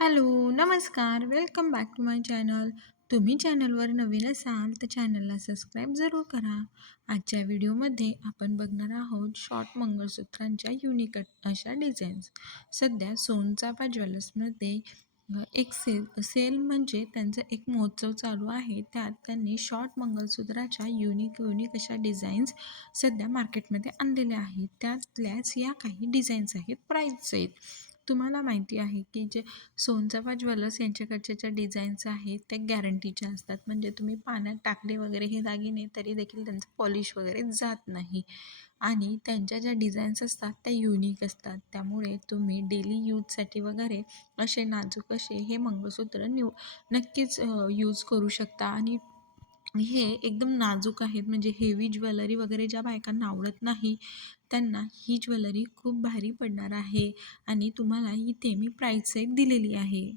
Hello नमस्कार. Welcome back to my channel. तुम्ही चॅनलवर नवीन असाल तर चॅनलला सबस्क्राईब जरूर करा. आजच्या व्हिडिओमध्ये आपण बघणार आहोत शॉर्ट मंगळसूत्रांच्या युनिक अशा डिझाईन्स सध्या सोनचाफा ज्वेलर्समध्ये एक सेल सेल म्हणजे त्यांचं एक महोत्सव चालू आहे. त्यात त्यांनी शॉर्ट मंगळसूत्राच्या युनिक युनिक अशा डिझाईन्स सध्या मार्केटमध्ये आणलेल्या आहेत. त्यातल्याच या काही डिझाईन्स आहेत. प्राईस आहेत. तुम्हाला माहिती आहे की जे सोनचाफा ज्वेलर्स यांच्याकडच्या ज्या डिझाईन्स आहेत त्या गॅरंटीच्या असतात. म्हणजे तुम्ही पाण्यात टाकले वगैरे हे दागिने तरी देखील त्यांचं पॉलिश वगैरे जात नाही. आणि त्यांच्या ज्या डिझाईन्स असतात त्या युनिक असतात. त्यामुळे तुम्ही डेली यूजसाठी वगैरे असे नाजूक असे हे मंगळसूत्र निव नक्कीच यूज करू शकता. आणि हे एकदम नाजूक आहेत. म्हणजे हेवी ज्वेलरी वगैरे ज्या बायकांना आवडत नाही त्यांना ही ज्वेलरी खूप भारी पडणार आहे. आणि तुम्हाला इथे मी प्राईस सेट दिलेली आहे.